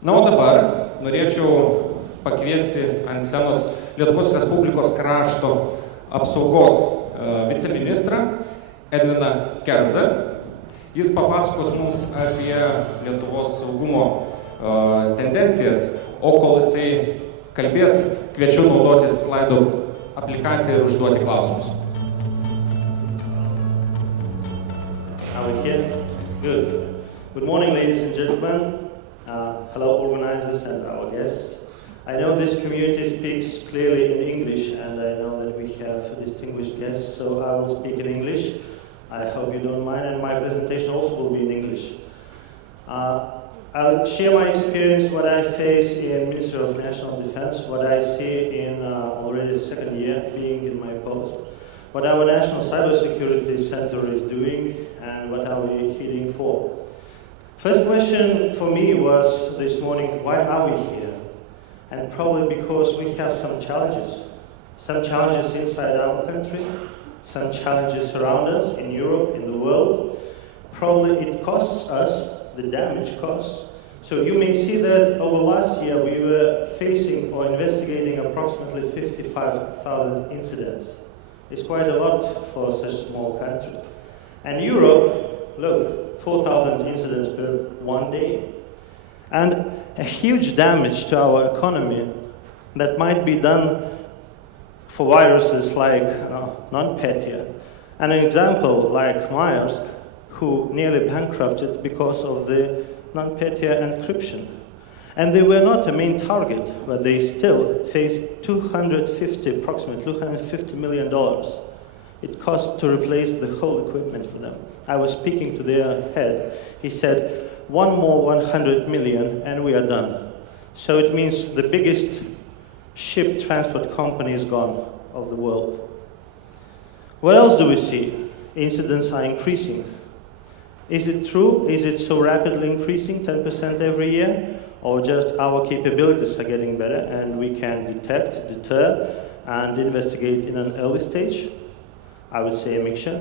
Na, o dabar norėčiau pakviesti ant scenos Lietuvos Respublikos Krašto apsaugos viceministrą Edviną Kerzą. Jis papasakos mums apie Lietuvos saugumo tendencijas, o kol jisai kalbės, kviečiu naudotis slaidų aplikaciją ir užduoti klausimus. Good. Good morning, ladies and gentlemen. Hello, organizers and our guests. I know this community speaks clearly in English, and I know that we have distinguished guests, so I will speak in English. I hope you don't mind, and my presentation also will be in English. I'll share my experience, what I face in Ministry of National Defense, what I see in already the second year being in my post, what our National Cybersecurity Center is doing, and what are we heading for. First question for me was this morning, why are we here? And probably because we have some challenges. Some challenges inside our country, some challenges around us in Europe, in the world. Probably it costs us, the damage costs. So you may see that over last year we were facing or investigating approximately 55,000 incidents. It's quite a lot for such a small country. And Europe, look, 4,000 incidents per one day. And a huge damage to our economy that might be done for viruses like NotPetya. An example like Maersk, who nearly bankrupted because of the NotPetya encryption. And they were not a main target, but they still faced approximately $250 million. It cost to replace the whole equipment for them. I was speaking to their head. He said, one more 100 million and we are done. So it means the biggest ship transport company is gone of the world. What else do we see? Incidents are increasing. Is it true? Is it so rapidly increasing, 10% every year? Or just our capabilities are getting better and we can detect, deter, and investigate in an early stage? I would say a mixture.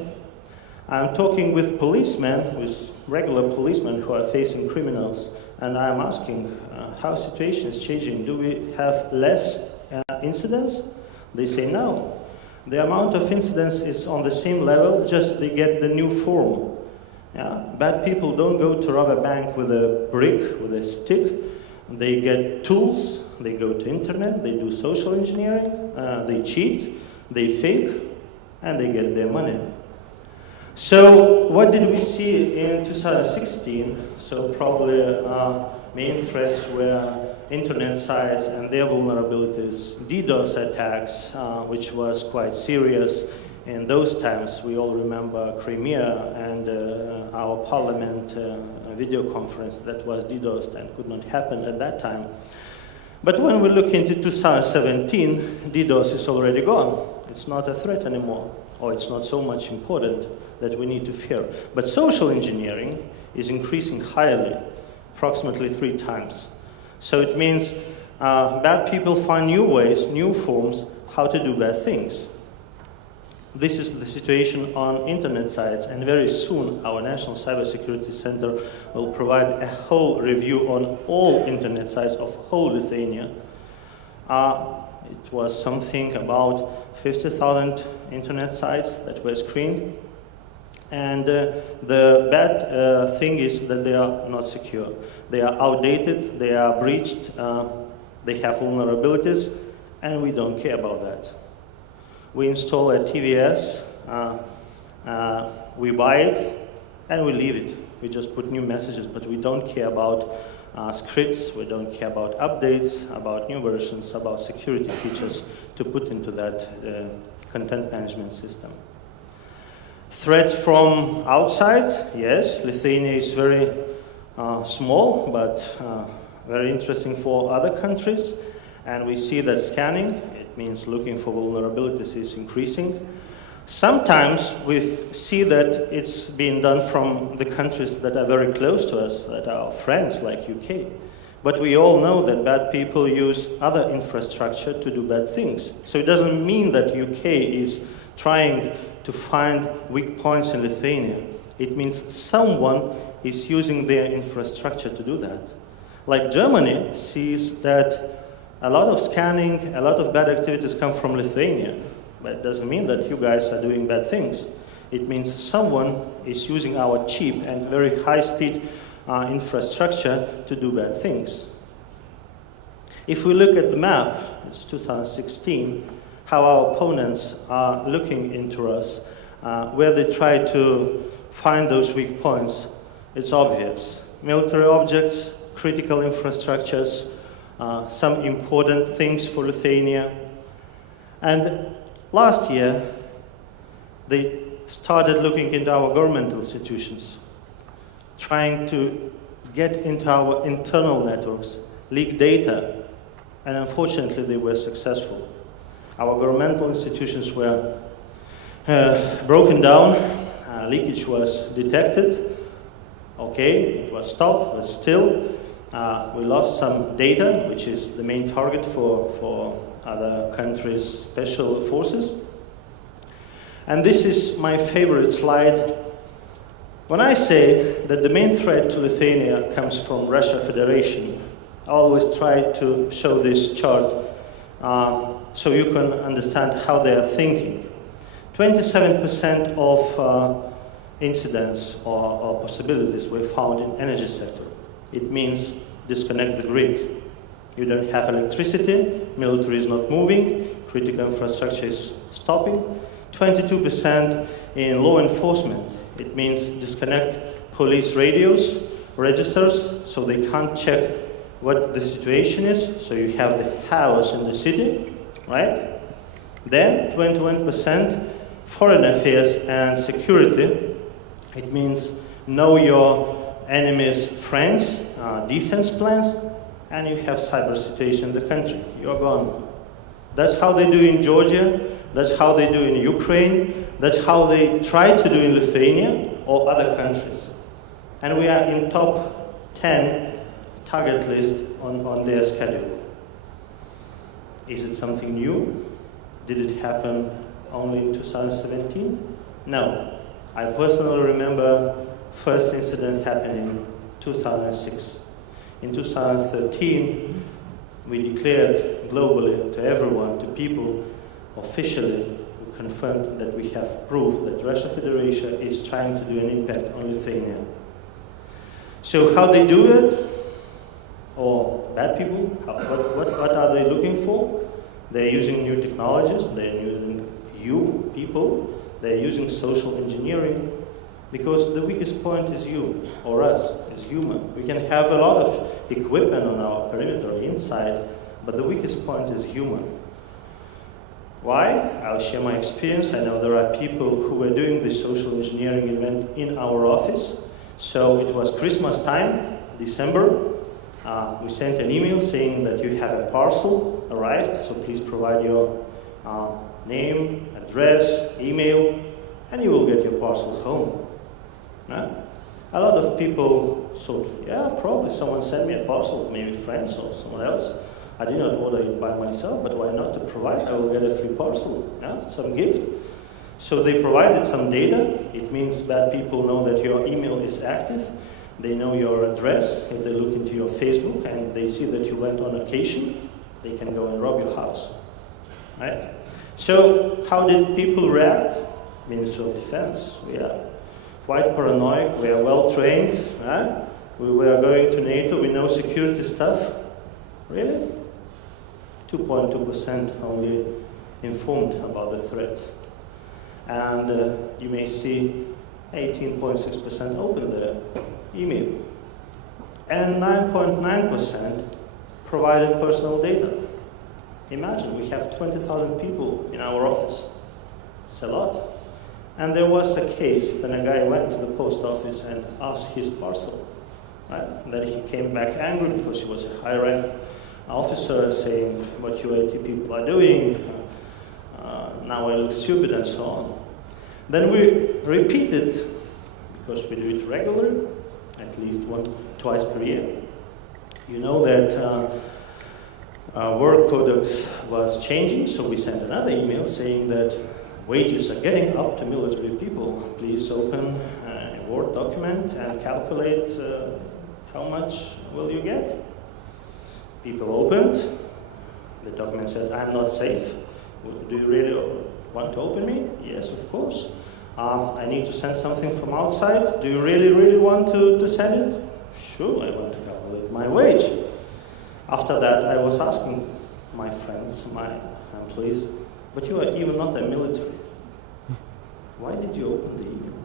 I'm talking with policemen, with regular policemen who are facing criminals, and I'm asking how the situation is changing. Do we have less incidents? They say no. The amount of incidents is on the same level, just they get the new form. Yeah? Bad people don't go to rob a bank with a brick, with a stick. They get tools, they go to internet, they do social engineering, they cheat, they fake, and they get their money. So what did we see in 2016? So probably main threats were internet sites and their vulnerabilities, DDoS attacks, which was quite serious. In those times, we all remember Crimea and our parliament video conference that was DDoSed and could not happen at that time. But when we look into 2017, DDoS is already gone. It's not a threat anymore, or it's not so much important that we need to fear. But social engineering is increasing highly, approximately 3 times. So it means bad people find new ways, new forms, how to do bad things. This is the situation on internet sites, and very soon our National Cybersecurity Center will provide a whole review on all internet sites of whole Lithuania. It was something about 50,000 internet sites that were screened. And the bad thing is that they are not secure. They are outdated, they are breached, they have vulnerabilities, and we don't care about that. We install a TVS, we buy it, and we leave it. We just put new messages, but we don't care about scripts, we don't care about updates, about new versions, about security features to put into that content management system. Threats from outside, yes, Lithuania is very small, but very interesting for other countries. And we see that scanning, it means looking for vulnerabilities, is increasing. Sometimes we see that it's being done from the countries that are very close to us, that are our friends, like UK. But we all know that bad people use other infrastructure to do bad things. So it doesn't mean that UK is trying to find weak points in Lithuania. It means someone is using their infrastructure to do that. like Germany, sees that a lot of scanning, a lot of bad activities come from Lithuania. But it doesn't mean that you guys are doing bad things. It means someone is using our cheap and very high-speed infrastructure to do bad things. If we look at the map, it's 2016, how our opponents are looking into us, where they try to find those weak points, it's obvious. Military objects, critical infrastructures, some important things for Lithuania. And last year, they started looking into our governmental institutions, trying to get into our internal networks, leak data, and unfortunately they were successful. Our governmental institutions were broken down, leakage was detected, okay, it was stopped, but still we lost some data, which is the main target for other countries' special forces. And this is my favorite slide. When I say that the main threat to Lithuania comes from Russia Federation, I always try to show this chart so you can understand how they are thinking. 27% of incidents or possibilities were found in energy sector. It means disconnect the grid. You don't have electricity, military is not moving, critical infrastructure is stopping. 22% in law enforcement. It means disconnect police radios, registers, so they can't check what the situation is, so you have the chaos in the city, right? Then 21% foreign affairs and security. It means know your enemy's friends, defense plans, and you have cyber situation in the country. You're gone. That's how they do in Georgia, that's how they do in Ukraine, that's how they try to do in Lithuania or other countries. And we are in top 10 target list on their schedule. Is it something new? Did it happen only in 2017? No. I personally remember first incident happening in 2006. In 2013, we declared globally to everyone, to people, officially confirmed that we have proof that Russia Federation is trying to do an impact on Lithuania. So how they do it, or bad people, what are they looking for? They're using new technologies, they're using you, people, they're using social engineering, because the weakest point is you, or us, is human. We can have a lot of equipment on our perimeter inside, but the weakest point is human. Why? I'll share my experience. I know there are people who were doing this social engineering event in our office. So it was Christmas time, December. We sent an email saying that you have a parcel arrived, so please provide your name, address, email, and you will get your parcel home. A lot of people thought, yeah, probably someone sent me a parcel, maybe friends or someone else. I did not order it by myself, but why not to provide? I will get a free parcel, some gift. So they provided some data. It means that people know that your email is active. They know your address. If they look into your Facebook and they see that you went on occasion, they can go and rob your house, right? So how did people react? Ministry of Defense, we are quite paranoid, we are well trained, right? We were going to NATO, we know security stuff. Really? 2.2% only informed about the threat. And you may see 18.6% opened the email. And 9.9% provided personal data. Imagine, we have 20,000 people in our office. It's a lot. And there was a case when a guy went to the post office and asked his parcel. Right? And then he came back angry because he was a high-rank officer saying what you IT people are doing, now I look stupid and so on. Then we repeated, because we do it regularly, at least twice per year. You know that work codex was changing, so we sent another email saying that wages are getting up to military people. Please open a Word document and calculate how much will you get. People opened. The document said, I'm not safe. Do you really want to open me? Yes, of course. I need to send something from outside. Do you really want to send it? Sure, I want to calculate my wage. After that, I was asking my friends, my employees, but you are even not a military. Why did you open the email?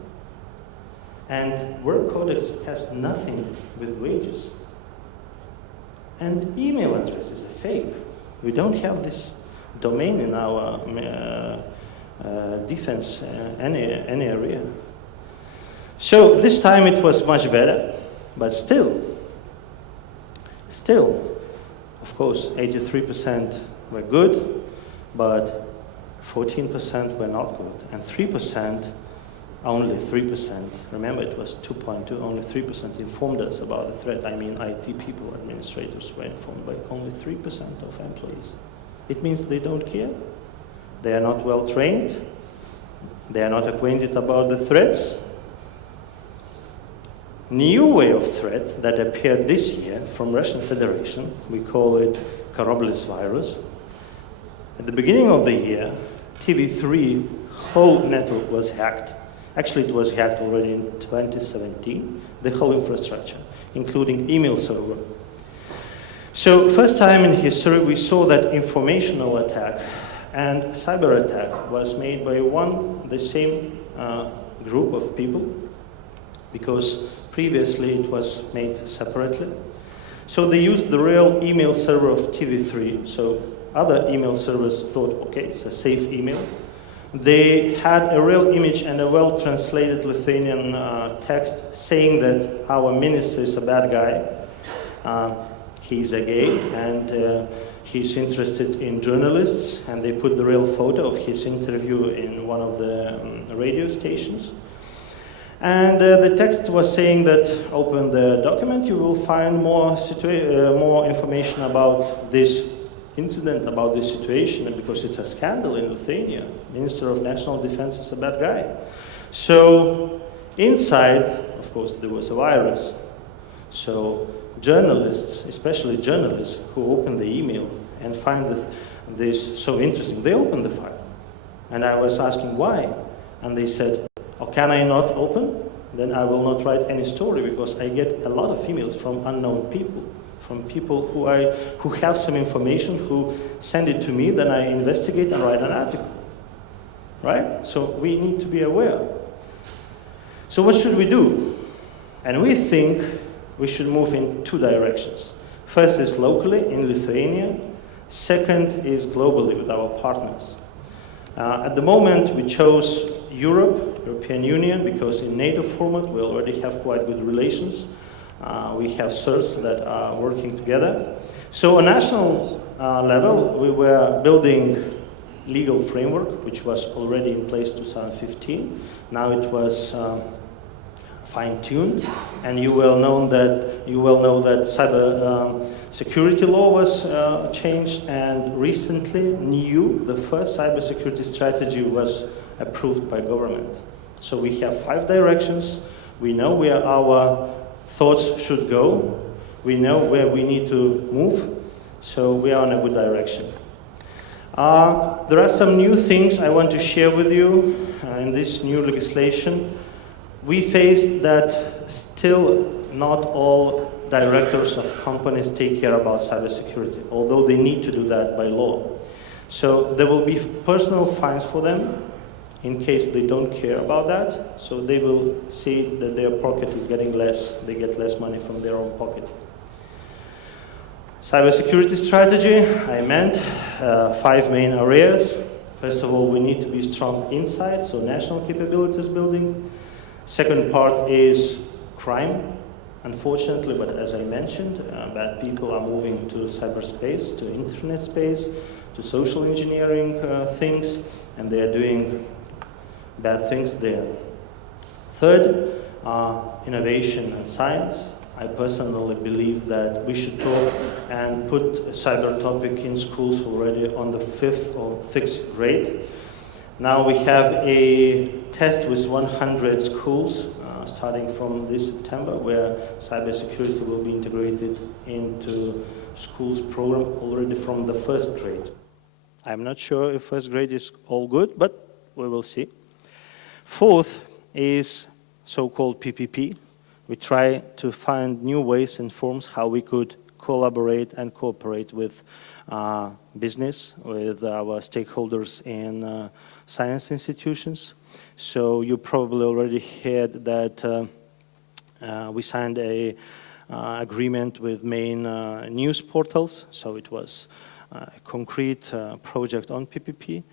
And work codex has nothing with wages. And email address is a fake. We don't have this domain in our defense any area. So this time it was much better, but still, of course, 83% were good, but 14% were not good, and 3%, only 3%, remember it was 2.2, only 3% informed us about the threat. I mean IT people, administrators were informed by only 3% of employees. It means they don't care. They are not well trained. They are not acquainted about the threats. New way of threat that appeared this year from Russian Federation, we call it Koroblis virus. At the beginning of the year, TV3 whole network was hacked. Actually, it was hacked already in 2017, the whole infrastructure, including email server. So first time in history, we saw that informational attack and cyber attack was made by the same group of people, because previously it was made separately. So they used the real email server of TV3. So other email servers thought, okay, it's a safe email. They had a real image and a well-translated Lithuanian text saying that our minister is a bad guy. He's a gay, and he's interested in journalists, and they put the real photo of his interview in one of the radio stations. And the text was saying that open the document, you will find more information about this incident, about this situation, because it's a scandal in Lithuania. Minister of National Defense is a bad guy. So inside, of course, there was a virus. So journalists, especially journalists who open the email and find this so interesting, they open the file. And I was asking why. And they said, oh, can I not open? Then I will not write any story, because I get a lot of emails from unknown people, from people who have some information, who send it to me, then I investigate and write an article. Right? So we need to be aware. So what should we do? And we think we should move in two directions. First is locally in Lithuania. Second is globally with our partners. At the moment, we chose European Union, because in NATO format we already have quite good relations. We have CERTs that are working together. So on national level, we were building legal framework, which was already in place 2015. Now it was fine-tuned, and you will know that cyber security law was changed, and recently the first cybersecurity strategy was approved by government. So we have 5 directions. We know where our thoughts should go. We know where we need to move. So we are in a good direction. There are some new things I want to share with you in this new legislation. We faced that still not all directors of companies take care about cybersecurity, although they need to do that by law. So there will be personal fines for them in case they don't care about that. So they will see that their pocket is getting less, they get less money from their own pocket. Cybersecurity strategy, I meant 5 main areas. First of all, we need to be strong inside, so national capabilities building. Second part is crime, unfortunately, but as I mentioned, bad people are moving to cyberspace, to internet space, to social engineering things, and they are doing bad things there. Third, innovation and science. I personally believe that we should talk and put a cyber topic in schools already on the 5th or 6th grade. Now we have a test with 100 schools starting from this September, where cybersecurity will be integrated into schools program already from the first grade. I'm not sure if first grade is all good, but we will see. Fourth is so-called PPP. We try to find new ways and forms how we could collaborate and cooperate with business, with our stakeholders in science institutions. So you probably already heard that we signed a agreement with main news portals. So it was a concrete project on PPP.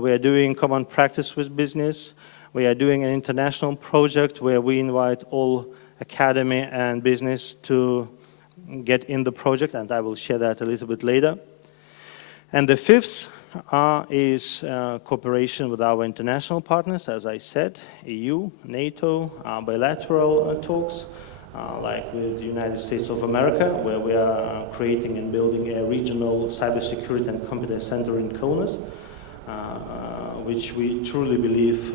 We are doing common practice with business. We are doing an international project where we invite all academy and business to get in the project, and I will share that a little bit later. And the fifth is cooperation with our international partners, as I said, EU, NATO, bilateral talks, like with the United States of America, where we are creating and building a regional cybersecurity and competence center in Kaunas, which we truly believe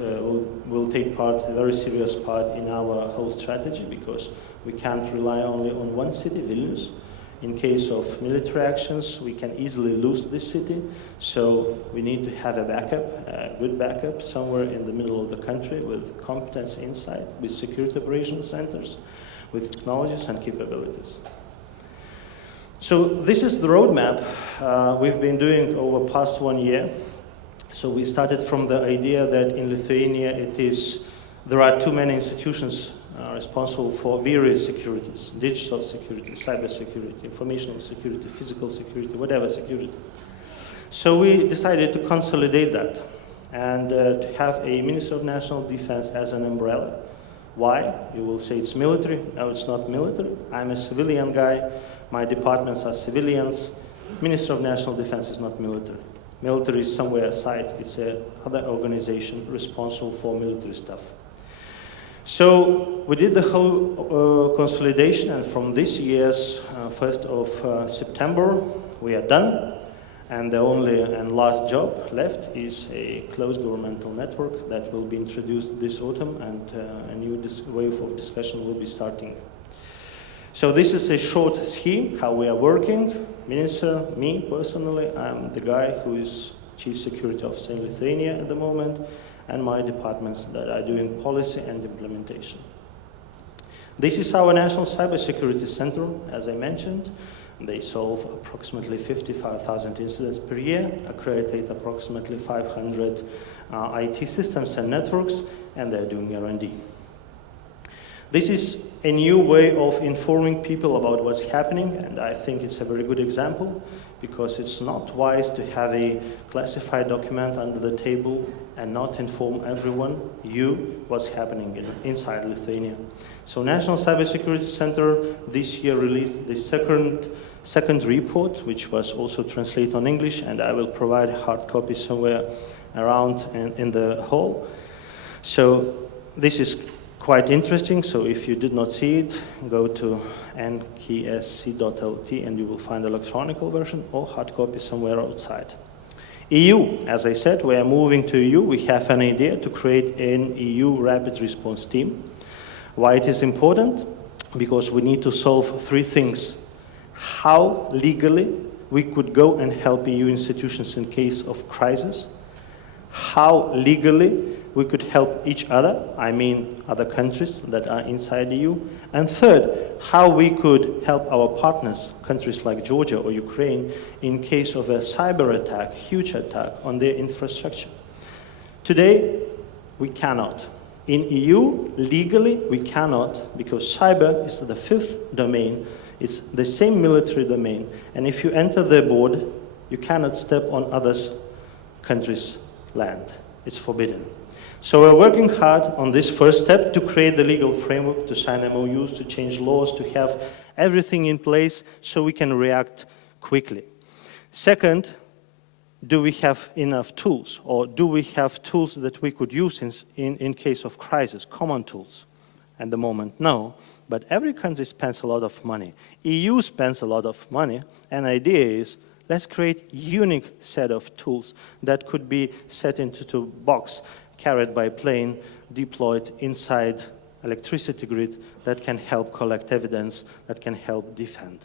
will take a very serious part in our whole strategy, because we can't rely only on one city, Vilnius. In case of military actions, we can easily lose this city, so we need to have a backup, a good backup, somewhere in the middle of the country with competence inside, with security operations centers, with technologies and capabilities. So this is the roadmap we've been doing over past 1 year. So we started from the idea that in Lithuania there are too many institutions responsible for various securities: digital security, cyber security, informational security, physical security, whatever security. So we decided to consolidate that and to have a Ministry of National Defense as an umbrella. Why? You will say it's military. No, it's not military. I'm a civilian guy. My departments are civilians. Ministry of National Defense is not military. Military is somewhere aside. It's another organization responsible for military stuff. So we did the whole consolidation, and from this year's 1st of September, we are done. And the only and last job left is a closed governmental network that will be introduced this autumn, and a new wave of discussion will be starting. So this is a short scheme, how we are working. Minister, me personally, I'm the guy who is Chief Security Officer in Lithuania at the moment, and my departments that are doing policy and implementation. This is our National Cybersecurity Center, as I mentioned. They solve approximately 55,000 incidents per year, accredit approximately 500 IT systems and networks, and they're doing R&D. This is a new way of informing people about what's happening, and I think it's a very good example, because it's not wise to have a classified document under the table and not inform everyone, what's happening inside Lithuania. So National Cybersecurity Center this year released the second report, which was also translated on English, and I will provide a hard copy somewhere around in the hall. So this is quite interesting, so if you did not see it, go to nksc.lt and you will find an electronic version or hard copy somewhere outside. EU, as I said, we are moving to EU. We have an idea to create an EU rapid response team. Why it is important? Because we need to solve three things. How legally we could go and help EU institutions in case of crisis. How legally we could help each other, I mean other countries that are inside the EU. And third, how we could help our partners, countries like Georgia or Ukraine, in case of a cyber attack, huge attack on their infrastructure. Today, we cannot. In EU, legally, we cannot, because cyber is the fifth domain. It's the same military domain. And if you enter the board, you cannot step on others' countries' land. It's forbidden. So we're working hard on this first step to create the legal framework, to sign MOUs, to change laws, to have everything in place so we can react quickly. Second, do we have enough tools, or do we have tools that we could use in case of crisis, common tools? At the moment, no, but every country spends a lot of money. EU spends a lot of money, and the idea is, let's create a unique set of tools that could be set into a box, carried by plane, deployed inside electricity grid, that can help collect evidence, that can help defend.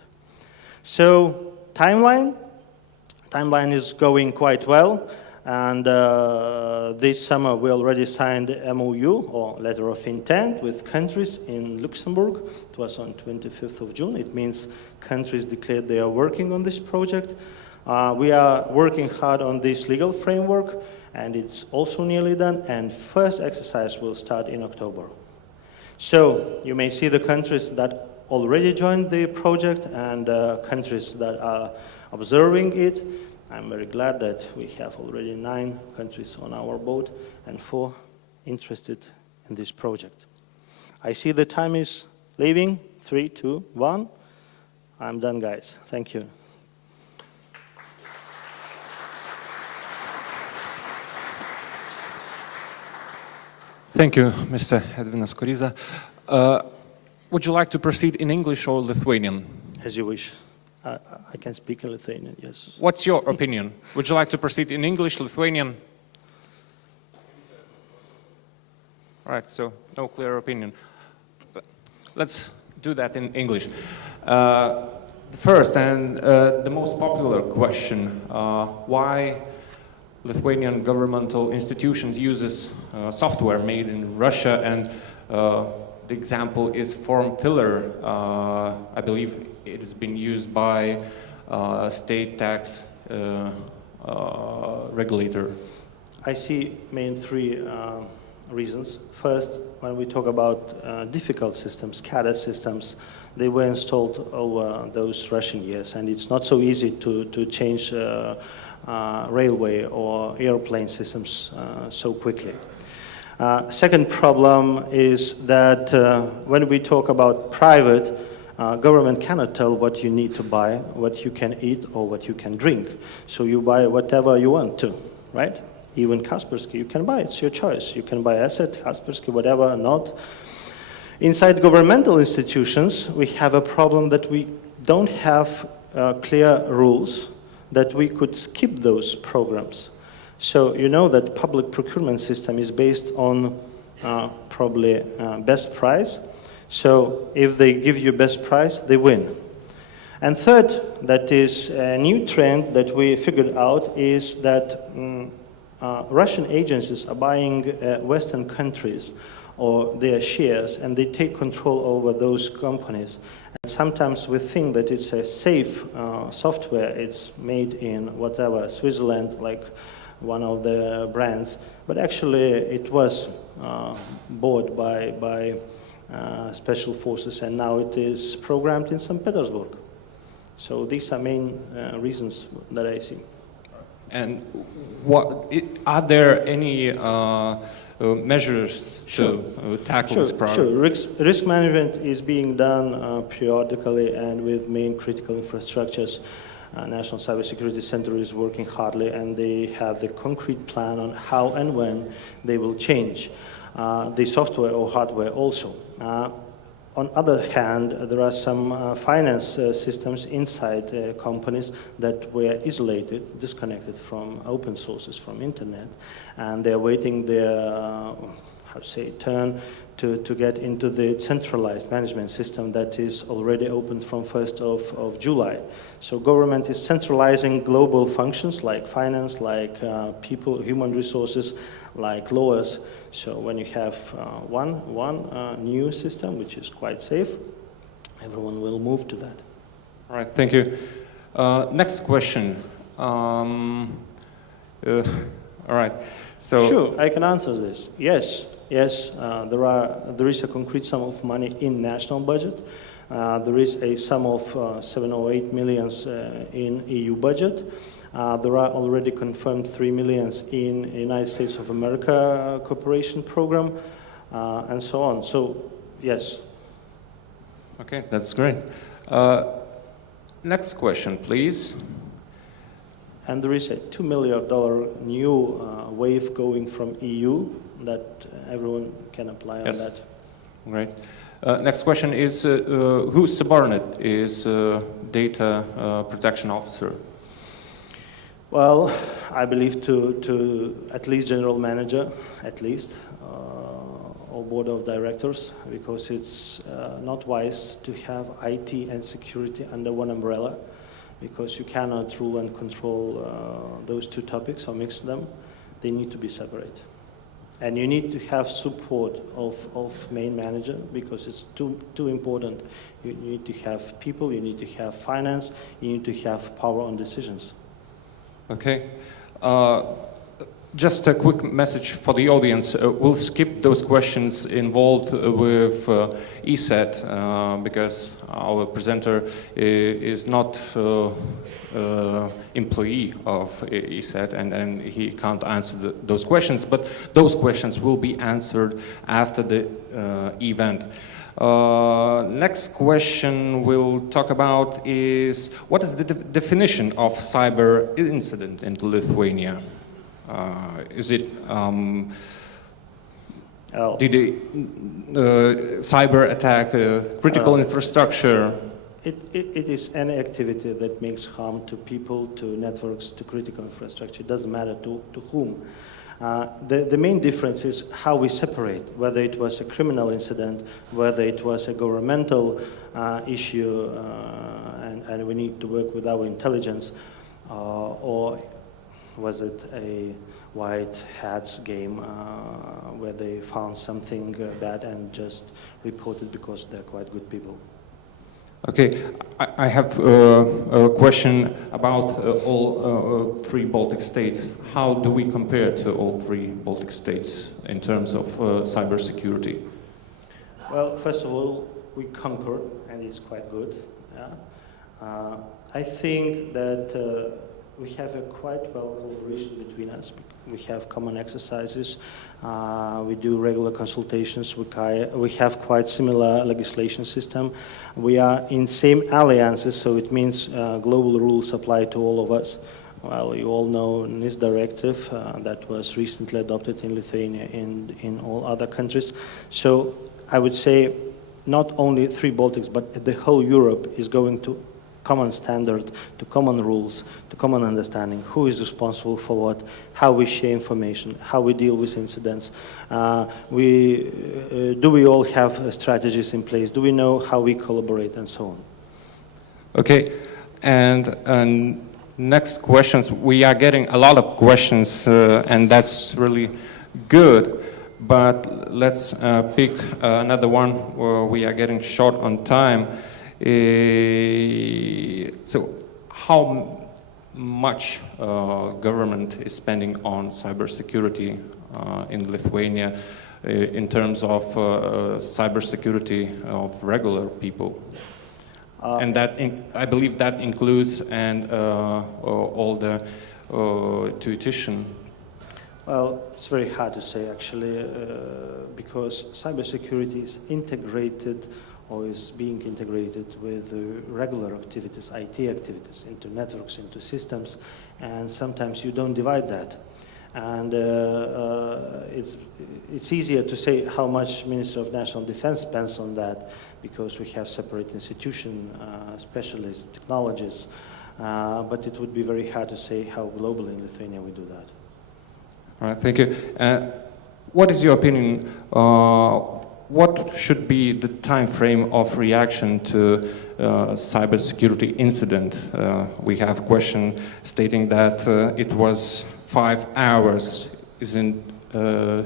So timeline is going quite well, and this summer we already signed MOU, or letter of intent, with countries in Luxembourg. It was on 25th of June. It means countries declared they are working on this project. We are working hard on this legal framework, and it's also nearly done, and first exercise will start in October. So you may see the countries that already joined the project and countries that are observing it. I'm very glad that we have already 9 countries on our boat and 4 interested in this project. I see the time is leaving. 3, 2, 1. I'm done, guys. Thank you. Thank you, Mr. Edvinas Kerza. Would you like to proceed in English or Lithuanian? As you wish. I can speak in Lithuanian, yes. What's your opinion? Would you like to proceed in English, Lithuanian? All right, so no clear opinion. Let's do that in English. The first and the most popular question, why Lithuanian governmental institutions uses software made in Russia, and the example is form filler. I believe it has been used by state tax regulator. I see main 3 reasons. First, when we talk about difficult systems, SCADA systems, they were installed over those Russian years, and it's not so easy to change railway or airplane systems so quickly. Second problem is that when we talk about private, government cannot tell what you need to buy, what you can eat, or what you can drink. So you buy whatever you want to, right? Even Kaspersky, you can buy, it's your choice. You can buy ESET, Kaspersky, whatever, not. Inside governmental institutions, we have a problem that we don't have clear rules that we could skip those programs. So you know that public procurement system is based on probably best price. So if they give you best price, they win. And third, that is a new trend that we figured out, is that Russian agencies are buying Western countries or their shares, and they take control over those companies. And sometimes we think that it's a safe software, it's made in whatever, Switzerland, like one of the brands, but actually it was bought by special forces, and now it is programmed in St. Petersburg. So these are main reasons that I see. And are there any measures to tackle this problem? Sure. Risk management is being done periodically and with main critical infrastructures. National Cybersecurity Center is working hardly, and they have the concrete plan on how and when they will change the software or hardware also. On other hand, there are some finance systems inside companies that were isolated, disconnected from open sources, from internet, and they're waiting their turn to get into the centralized management system that is already opened from 1st of July. So government is centralizing global functions like finance, like people, human resources, like lawyers. So when you have one new system, which is quite safe, everyone will move to that. All right, thank you. Next question. All right. So sure, I can answer this. Yes, there is a concrete sum of money in national budget. There is a sum of 7 or 8 millions in EU budget. There are already confirmed 3 millions in United States of America cooperation program, and so on. So, yes. Okay, that's great. Next question, please. And there is a $2 million new wave going from EU that everyone can apply on that. Great. Next question is, whose subordinate is data protection officer? Well, I believe to at least general manager, at least, or board of directors, because it's not wise to have IT and security under one umbrella, because you cannot rule and control those two topics or mix them. They need to be separate. And you need to have support of main manager, because it's too important. You need to have people, you need to have finance, you need to have power on decisions. Okay. Just a quick message for the audience. We'll skip those questions involved with ESET because our presenter is not employee of ESET and he can't answer those questions, but those questions will be answered after the event. Next question we'll talk about is, what is the definition of cyber incident in Lithuania? Is it did a cyber attack critical infrastructure? It is any activity that makes harm to people, to networks, to critical infrastructure. It doesn't matter to whom. The main difference is how we separate, whether it was a criminal incident, whether it was a governmental issue, and we need to work with our intelligence, or was it a white hats game where they found something bad and just reported because they're quite good people. Okay, I have a question about all three Baltic states. How do we compare to all three Baltic states in terms of cybersecurity? Well, first of all, we conquered, and it's quite good. Yeah? I think that we have a quite well collaboration between us. We have common exercises. We do regular consultations. We have quite similar legislation system. We are in same alliances, so it means global rules apply to all of us. Well, you all know NIS directive that was recently adopted in Lithuania and in all other countries. So I would say not only three Baltics, but the whole Europe is going to common standard, to common rules, to common understanding, who is responsible for what, how we share information, how we deal with incidents. Do we all have strategies in place? Do we know how we collaborate and so on? Okay, and next questions. We are getting a lot of questions and that's really good, but let's pick another one where we are getting short on time. So how much government is spending on cybersecurity in Lithuania in terms of cybersecurity of regular people? And that I believe that includes and all the tuition. Well, it's very hard to say actually because cybersecurity is integrated or is being integrated with regular activities, IT activities, into networks, into systems, and sometimes you don't divide that. And it's easier to say how much Ministry of National Defense spends on that because we have separate institution, specialists, technologies, but it would be very hard to say how globally in Lithuania we do that. All right, thank you. What is your opinion? What should be the time frame of reaction to cybersecurity incident? We have a question stating that it was 5 hours. Isn't a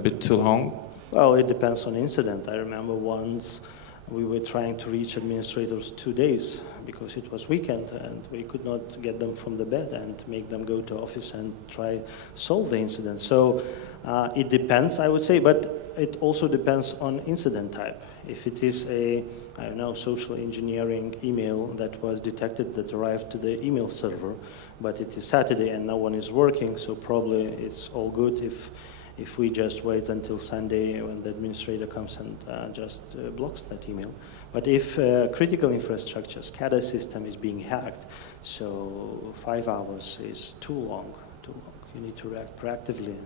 bit too long? Well, it depends on incident. I remember once we were trying to reach administrators 2 days because it was weekend and we could not get them from the bed and make them go to office and try solve the incident. So it depends, I would say, but it also depends on incident type. If it is a, I don't know, social engineering email that was detected that arrived to the email server, but it is Saturday and no one is working, so probably it's all good if we just wait until Sunday when the administrator comes and just blocks that email. But if critical infrastructure, SCADA system is being hacked, so 5 hours is too long. You need to react proactively.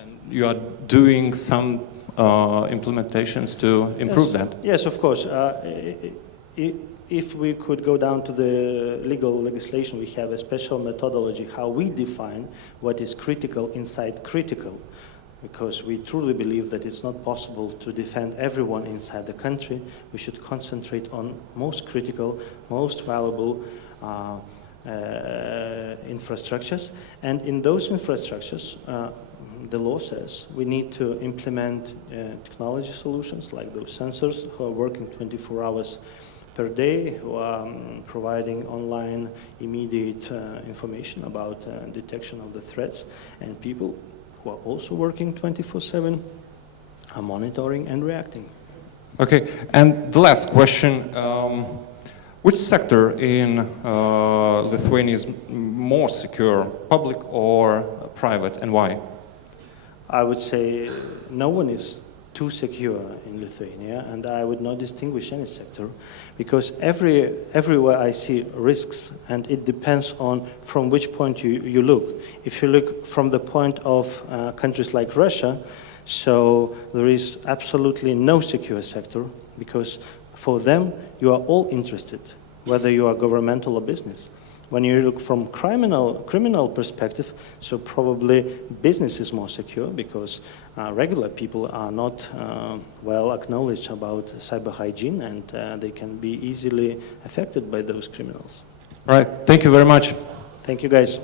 And you are doing some implementations to improve that? Yes, of course. If we could go down to the legal legislation, we have a special methodology how we define what is critical inside critical. because we truly believe that it's not possible to defend everyone inside the country. We should concentrate on most critical, most valuable infrastructures. And in those infrastructures, the law says we need to implement technology solutions like those sensors who are working 24 hours per day, who are providing online immediate information about detection of the threats, and people who are also working 24/7 are monitoring and reacting. Okay, and the last question, which sector in Lithuania is more secure, public or private, and why? I would say no one is too secure in Lithuania, and I would not distinguish any sector, because everywhere I see risks, and it depends on from which point you look. If you look from the point of countries like Russia, so there is absolutely no secure sector, because for them you are all interested, whether you are governmental or business. When you look from criminal perspective, so probably business is more secure, because regular people are not well acknowledged about cyber hygiene, and they can be easily affected by those criminals. All right, thank you very much. Thank you, guys.